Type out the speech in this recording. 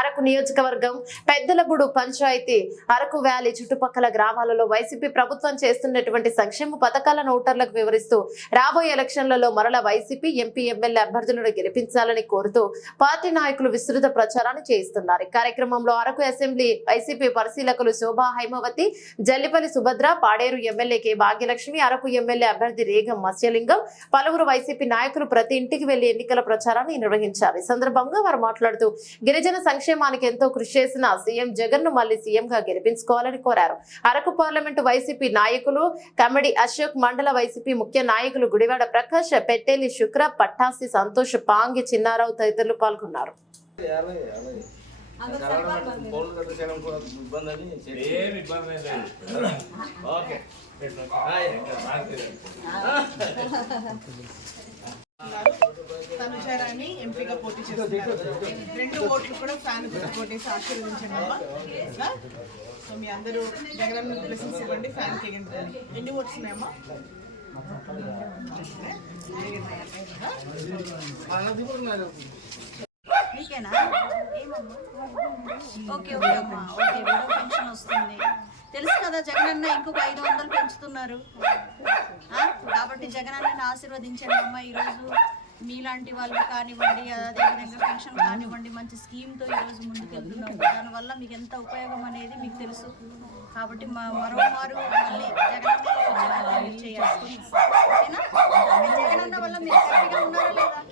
అరకు నియోజకవర్గం పెద్దలబుడు పంచాయతీ అరకు వ్యాలీ చుట్టుపక్కల గ్రామాలలో వైసీపీ ప్రభుత్వం చేస్తున్నటువంటి సంక్షేమ పథకాలను ఓటర్లకు వివరిస్తూ రాబోయే ఎలక్షన్లలో మరల వైసీపీ ఎంపీ ఎమ్మెల్యే అభ్యర్థులను గెలిపించాలని కోరుతూ పార్టీ నాయకులు విస్తృత ప్రచారాన్ని చేయిస్తున్నారు. ఈ కార్యక్రమంలో అరకు అసెంబ్లీ వైసీపీ పరిశీలకులు Shobha Haimavathi Jallipalli Subhadra Paderu MLA K Bhagyalakshmi Araku MLA అభ్యర్థి రేగం మత్స్యలింగం పలువురు వైసీపీ నాయకులు ప్రతి ఇంటికి వెళ్ళి ఎన్నికల ప్రచారాన్ని నిర్వహించారు. ఈ సందర్భంగా వారు మాట్లాడుతూ గిరిజన సంక్షేమ సంక్షేమానికి ఎంతో కృషి చేసిన సీఎం జగన్ను మళ్ళీ సీఎం గా గెలిపించుకోవాలని కోరారు. అరకు పార్లమెంటు వైసీపీ నాయకులు కమిడి అశోక్ మండల వైసీపీ ముఖ్య నాయకులు గుడివాడ ప్రకాష్ పెట్టేలి శుక్ర పట్టాసి సంతోష్ పాంగి చిన్నారావు తదితరులు పాల్గొన్నారు. ఎంపీగా పోటీ చేస్తున్నారు. రెండు ఓట్లు కూడా ఫ్యాన్ కొట్టేసి ఆశీర్వదించండి అమ్మా. సో మీ అందరూ జగన్ బ్లెస్సింగ్స్ ఇవ్వండి ఫ్యాన్కి ఎన్ని ఓట్స్ ఉన్నాయమ్మా మీకేనా? ఓకే ఓకే అమ్మా. ఓకే పెన్షన్ వస్తుంది. తెలుసు కదా జగన్ అన్న ఇంకొక ఐదు వందలు పెంచుతున్నారు. కాబట్టి జగన్ అన్న ఆశీర్వదించండి అమ్మ ఈరోజు. మీలాంటి వాళ్ళు కానివ్వండి అదేవిధంగా పెన్షన్ కానివ్వండి మంచి స్కీమ్తో ఈరోజు ముందుకెళ్తున్నాం దానివల్ల మీకు ఎంత ఉపయోగం అనేది మీకు తెలుసు. కాబట్టి మా మరోమారు మళ్ళీ జగన్ చేయాలి ఓకేనా వల్ల మీరు హ్యాపీగా ఉన్నారా లేదా?